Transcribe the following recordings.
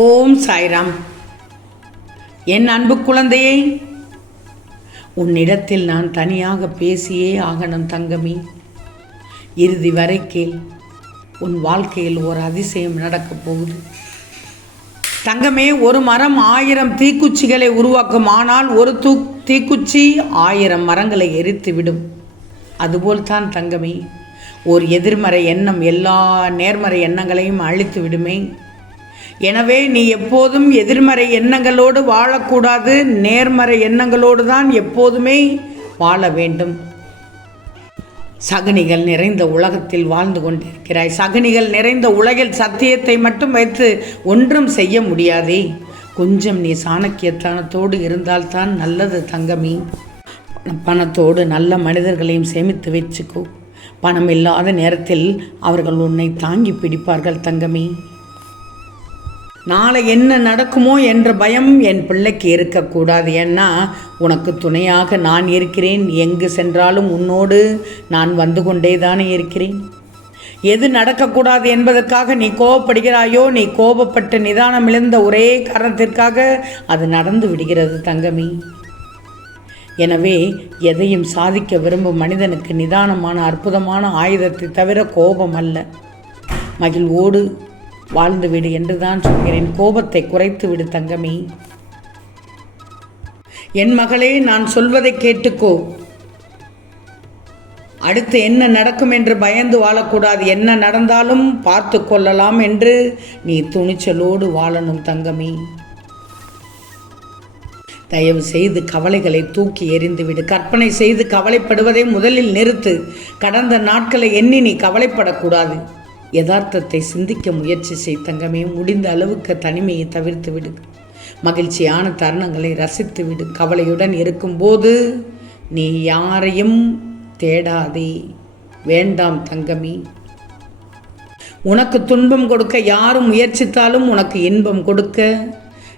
ஓம் சாய்ராம். என் அன்பு குழந்தையே உன்னிடத்தில் நான் தனியாக பேசியே ஆகணும் தங்கமி. இறுதி வரை உன் வாழ்க்கையில் ஒரு அதிசயம் நடக்கப் போகுது. தங்கமே ஒரு மரம் ஆயிரம் தீக்குச்சிகளை உருவாக்கும் ஆனால் ஒரு தூ தீக்குச்சி ஆயிரம் மரங்களை எரித்து விடும் அதுபோல் தான் தங்கமே ஒரு எதிர்மறை எண்ணம் எல்லா நேர்மறை எண்ணங்களையும் அழித்து விடுமே எனவே நீ எப்போதும் எதிர்மறை எண்ணங்களோடு வாழக்கூடாது நேர்மறை எண்ணங்களோடு தான் எப்போதுமே வாழ வேண்டும். சகனிகள் நிறைந்த உலகத்தில் வாழ்ந்து கொண்டிருக்கிறாய். சகனிகள் நிறைந்த உலகில் சத்தியத்தை மட்டும் வைத்து ஒன்றும் செய்ய முடியாதே. கொஞ்சம் நீ சாணக்கியத்தனத்தோடு இருந்தால்தான் நல்லது தங்கமி. பணத்தோடு நல்ல மனிதர்களையும் சேமித்து வச்சுக்கோ. பணம் இல்லாத நேரத்தில் அவர்கள் உன்னை தாங்கி பிடிப்பார்கள் தங்கமி. நாளை என்ன நடக்குமோ என்ற பயம் என் பிள்ளைக்கு இருக்கக்கூடாது. ஏன்னா உனக்கு துணையாக நான் இருக்கிறேன். எங்கு சென்றாலும் உன்னோடு நான் வந்து கொண்டே தானே இருக்கிறேன். எது நடக்கக்கூடாது என்பதற்காக நீ கோபப்படுகிறாயோ நீ கோபப்பட்டு நிதானம் இழந்த ஒரே காரணத்திற்காக அது நடந்து விடுகிறது தங்கமி. எனவே எதையும் சாதிக்க விரும்பும் மனிதனுக்கு நிதானமான அற்புதமான ஆயுதத்தை தவிர கோபம் அல்ல. மகிழ்வோடு வாழ்ந்துவிடு என்றுதான் என்று தான் சொல்கிறேன். கோபத்தை குறைத்து விடு தங்கமி. என் மகளே நான் சொல்வதை கேட்டுக்கோ. அடுத்து என்ன நடக்கும் என்று பயந்து வாழக்கூடாது. என்ன நடந்தாலும் பார்த்து கொள்ளலாம் என்று நீ துணிச்சலோடு வாழணும் தங்கமி. தயவு செய்து கவலைகளை தூக்கி எறிந்துவிடு கற்பனை செய்து கவலைப்படுவதை முதலில் நிறுத்து. கடந்த நாட்களை எண்ணி நீ கவலைப்படக்கூடாது. யதார்த்தத்தை சிந்திக்க முயற்சி செய் தங்கமே. முடிந்த அளவுக்கு தனிமையை தவிர்த்து விடு. மகிழ்ச்சியான தருணங்களை ரசித்து விடு. கவலையுடன் இருக்கும்போது நீ யாரையும் தேடாதே. வேண்டாம் தங்கமி. உனக்கு துன்பம் கொடுக்க யாரும் முயற்சித்தாலும் உனக்கு இன்பம் கொடுக்க.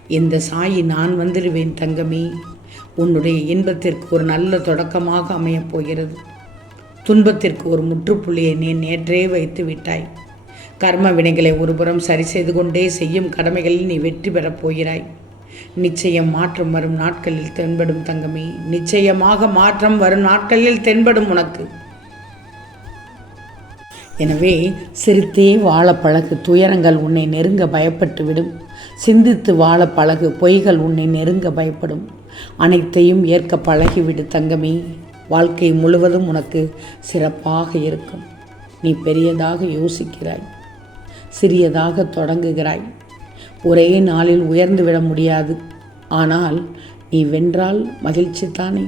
இந்த சாயி நான் வந்துடுவேன் தங்கமி. உன்னுடைய இன்பத்திற்கு ஒரு நல்ல தொடக்கமாக அமையப் போகிறது. துன்பத்திற்கு ஒரு முற்றுப்புள்ளியை நீ நேற்றே வைத்து விட்டாய். கர்ம வினைகளை ஒருபுறம் சரி செய்து கொண்டே செய்யும் கடமைகளில் நீ வெற்றி பெறப் போகிறாய். நிச்சயம் மாற்றம் வரும் நாட்களில் தென்படும் தங்கமே. நிச்சயமாக மாற்றம் வரும் நாட்களில் தென்படும் உனக்கு. எனவே சிரித்தே வாழ பழகு துயரங்கள் உன்னை நெருங்க பயப்பட்டு விடும் சிந்தித்து வாழ பழகு பொய்கள் உன்னை நெருங்க பயப்படும். அனைத்தையும் ஏற்க பழகிவிடு தங்கமே. வாழ்க்கை முழுவதும் உனக்கு சிறப்பாக இருக்கும். நீ பெரியதாக யோசிக்கிறாய். சிறியதாக தொடங்குகிறாய். ஒரே நாளில் உயர்ந்து விட முடியாது. ஆனால் நீ வென்றால் மகிழ்ச்சி தானே?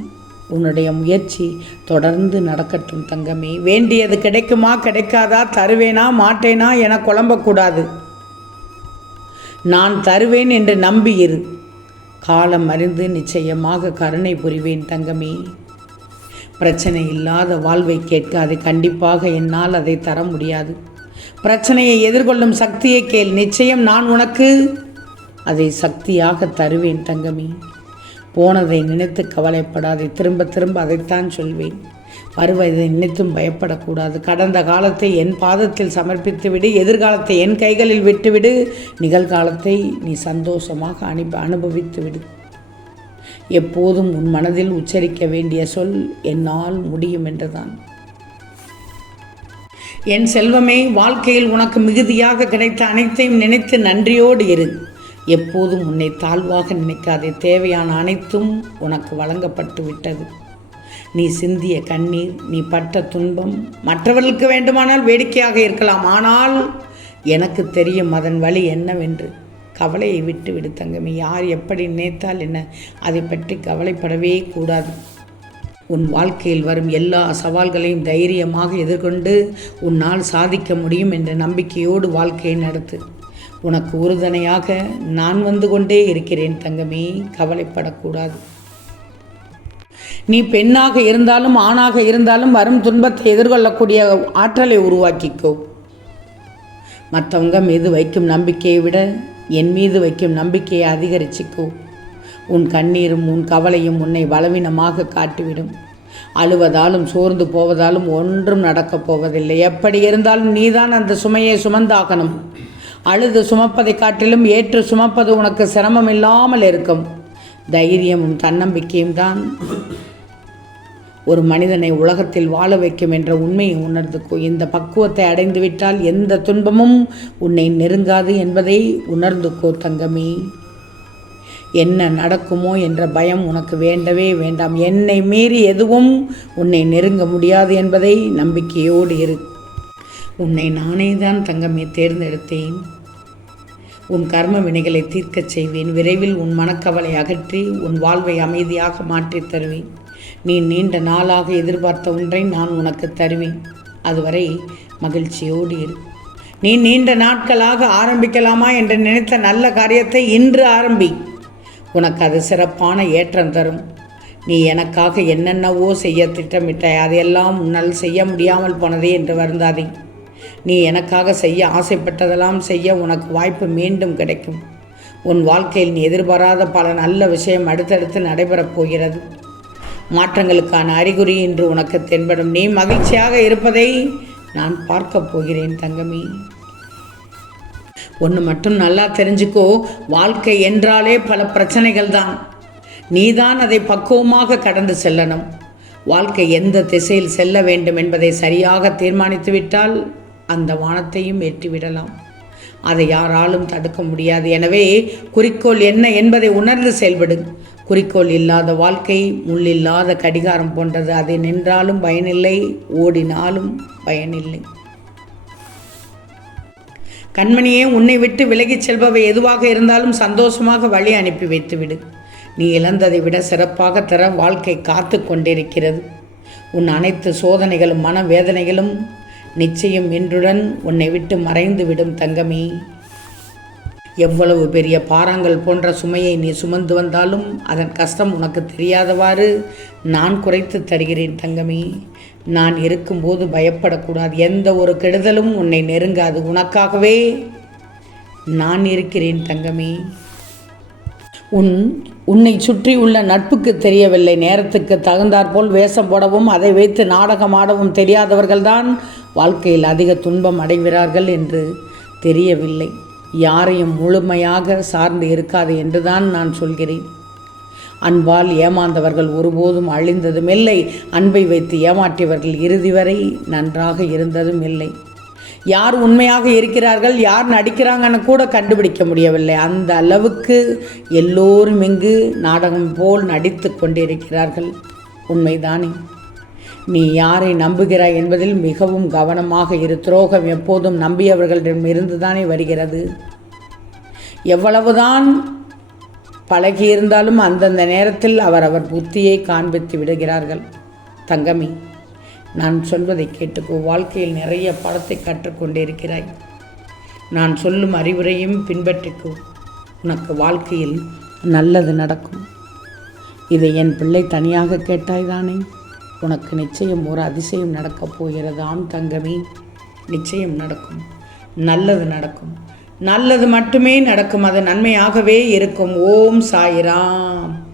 உன்னுடைய முயற்சி தொடர்ந்து நடக்கட்டும் தங்கமே. வேண்டியது கிடைக்குமா கிடைக்காதா? தருவேனா மாட்டேனா என குழம்பக்கூடாது. நான் தருவேன் என்று நம்பியிரு காலம் அறிந்து நிச்சயமாக கருணை புரிவேன் தங்கமே. பிரச்சனை இல்லாத வாழ்வை கேட்க அதை கண்டிப்பாக என்னால் அதை தர முடியாது. பிரச்சனையை எதிர்கொள்ளும் சக்தியை கேள். நிச்சயம் நான் உனக்கு அதை சக்தியாக தருவேன் தங்கமே. போனதை நினைத்து கவலைப்படாதே. திரும்ப திரும்ப அதைத்தான் சொல்வேன். வருவதை நினைத்தும் பயப்படக்கூடாது. கடந்த காலத்தை என் பாதத்தில் சமர்ப்பித்துவிடு எதிர்காலத்தை என் கைகளில் விட்டுவிடு. நிகழ்காலத்தை நீ சந்தோஷமாக அனுப்பி அனுபவித்து விடு. எப்போதும் உன் மனதில் உச்சரிக்க வேண்டிய சொல் என்னால் முடியும் என்றுதான். என் செல்வமே வாழ்க்கையில் உனக்கு மிகுதியாக கிடைத்த அனைத்தையும் நினைத்து நன்றியோடு இரு. எப்போதும் உன்னை தாழ்வாக நினைக்காதே தேவையான அனைத்தும் உனக்கு வழங்கப்பட்டு விட்டது. நீ சிந்திய கண்ணீர் நீ பட்ட துன்பம் மற்றவர்களுக்கு வேண்டுமானால் வேடிக்கையாக இருக்கலாம். ஆனால் எனக்கு தெரியும் அதன் வழி என்னவென்று. கவலையை விட்டு விடு தங்கமே யார் எப்படி நினைத்தால் என்ன அதை பற்றி கவலைப்படவே கூடாது. உன் வாழ்க்கையில் வரும் எல்லா சவால்களையும் தைரியமாக எதிர்கொண்டு உன்னால் சாதிக்க முடியும் என்ற நம்பிக்கையோடு வாழ்க்கையை நடத்து. உனக்கு உறுதுணையாக நான் வந்து கொண்டே இருக்கிறேன் தங்கமே கவலைப்படக்கூடாது. நீ பெண்ணாக இருந்தாலும் ஆணாக இருந்தாலும் வரும் துன்பத்தை எதிர்கொள்ளக்கூடிய ஆற்றலை உருவாக்கிக்கோ. மற்றவங்க மீது வைக்கும் நம்பிக்கையை விட என் மீது வைக்கும் நம்பிக்கையை அதிகரிச்சுக்கோ. உன் கண்ணீரும் உன் கவலையும் உன்னை பலவீனமாக காட்டிவிடும். அழுவதாலும் சோர்ந்து போவதாலும் ஒன்றும் நடக்கப் போவதில்லை. எப்படி இருந்தாலும் நீதான் அந்த சுமையை சுமந்தாகணும். அழுது சுமப்பதை காட்டிலும் ஏற்று சுமப்பது உனக்கு சிரமம் இல்லாமல் இருக்கும். தைரியமும் தன்னம்பிக்கையும் தான். ஒரு மனிதனை உலகத்தில் வாழ வைக்கும் என்ற உண்மையை உணர்ந்துக்கோ. இந்த பக்குவத்தை அடைந்துவிட்டால் எந்த துன்பமும் உன்னை நெருங்காது என்பதை உணர்ந்துக்கோ தங்கமே. என்ன நடக்குமோ என்ற பயம் உனக்கு வேண்டவே வேண்டாம். என்னை மீறி எதுவும் உன்னை நெருங்க முடியாது என்பதை நம்பிக்கையோடு இரு. உன்னை நானே தான் தங்கமே தேர்ந்தெடுத்தேன். உன் கர்ம வினைகளை தீர்க்கச் செய்வேன். விரைவில் உன் மனக்கவலை அகற்றி உன் வாழ்வை அமைதியாக மாற்றித் தருவேன். நீ நீண்ட நாளாக எதிர்பார்த்த ஒன்றை நான் உனக்கு தருவேன். அதுவரை மகிழ்ச்சியோடு இரு. நீ நீண்ட நாட்களாக ஆரம்பிக்கலாமா என்று நினைத்த நல்ல காரியத்தை இன்று ஆரம்பி. உனக்கு அது சிறப்பான ஏற்றம் தரும். நீ எனக்காக என்னென்னவோ செய்ய திட்டமிட்டாய். அதையெல்லாம் உன்னால் செய்ய முடியாமல் போனதே என்று வருந்தாதே. நீ எனக்காக செய்ய ஆசைப்பட்டதெல்லாம் செய்ய உனக்கு வாய்ப்பு மீண்டும் கிடைக்கும். உன் வாழ்க்கையில் நீ எதிர்பாராத பல நல்ல விஷயம் அடுத்தடுத்து நடைபெறப் போகிறது. மாற்றங்களுக்கான அறிகுறி இன்று உனக்கு தென்படும். நீ மகிழ்ச்சியாக இருப்பதை நான் பார்க்கப் போகிறேன் தங்கமே. ஒன்று மட்டும் நல்லா தெரிஞ்சுக்கோ. வாழ்க்கை என்றாலே பல பிரச்சனைகள் தான் நீதான் அதை பக்குவமாக கடந்து செல்லணும். வாழ்க்கை எந்த திசையில் செல்ல வேண்டும் என்பதை சரியாக தீர்மானித்து விட்டால் அந்த வானத்தையும் ஏற்றிவிடலாம். அதை யாராலும் தடுக்க முடியாது. எனவே குறிக்கோள் என்ன என்பதை உணர்ந்து செயல்படு. குறிக்கோள் இல்லாத வாழ்க்கை முள்ளில்லாத கடிகாரம் போன்றது. அதை நின்றாலும் பயனில்லை ஓடினாலும் பயனில்லை. கண்மணியே உன்னை விட்டு விலகிச் செல்பவை எதுவாக இருந்தாலும் சந்தோஷமாக வழி அனுப்பி வைத்துவிடு. நீ இழந்ததை விட சிறப்பாக தர வாழ்க்கை காத்து கொண்டிருக்கிறது. உன் அனைத்து சோதனைகளும் மன வேதனைகளும் நிச்சயம் இன்றுடன் உன்னை விட்டு மறைந்து விடும் தங்கமே. எவ்வளவு பெரிய பாறாங்கல் போன்ற சுமையை நீ சுமந்து வந்தாலும் அதன் கஷ்டம் உனக்கு தெரியாதவாறு நான் குறைத்து தருகிறேன் தங்கமி. நான் இருக்கும்போது பயப்படக்கூடாது. எந்த ஒரு கெடுதலும் உன்னை நெருங்காது. உனக்காகவே நான் இருக்கிறேன் தங்கமி. உன் உன்னை சுற்றி உள்ள நட்புக்கு தெரியவில்லை. நேரத்துக்கு தகுந்தாற்போல் வேஷம் போடவும் அதை வைத்து நாடகம் ஆடவும் தெரியாதவர்கள்தான் வாழ்க்கையில் அதிக துன்பம் அடைகிறார்கள் என்று தெரியவில்லை. யாரையும் முழுமையாக சார்ந்து இருக்காது என்றுதான் நான் சொல்கிறேன். அன்பால் ஏமாந்தவர்கள் ஒருபோதும் அழிந்ததும் இல்லை. அன்பை வைத்து ஏமாற்றியவர்கள் இறுதி வரை நன்றாக இருந்ததும் இல்லை. யார் உண்மையாக இருக்கிறார்கள் யார் நடிக்கிறாங்கன்னு கூட கண்டுபிடிக்க முடியவில்லை. அந்த அளவுக்கு எல்லோரும் இங்கு நாடகம் போல் நடித்து கொண்டிருக்கிறார்கள். உண்மைதானே? நீ யாரை நம்புகிறாய் என்பதில் மிகவும் கவனமாக இரு. துரோகம் எப்போதும் நம்பியவர்களிடம் இருந்துதானே வருகிறது. எவ்வளவுதான் பழகியிருந்தாலும் அந்தந்த நேரத்தில் அவர் அவர் புத்தியை காண்பித்து விடுகிறார்கள். தங்கமி நான் சொல்வதை கேட்டுக்கோ. வாழ்க்கையில் நிறைய பாடத்தை கற்றுக்கொண்டிருக்கிறாய். நான் சொல்லும் அறிவுரையும் பின்பற்றிக்கோ. உனக்கு வாழ்க்கையில் நல்லது நடக்கும். இதை என் பிள்ளை தனியாக கேட்டாய் தானே? உனக்கு நிச்சயம் ஒரு அதிசயம் நடக்கப் போகிறதாம் தங்கமே. நிச்சயம் நடக்கும். நல்லது நடக்கும். நல்லது மட்டுமே நடக்கும். அது நன்மையாகவே இருக்கும். ஓம் சாயிராம்.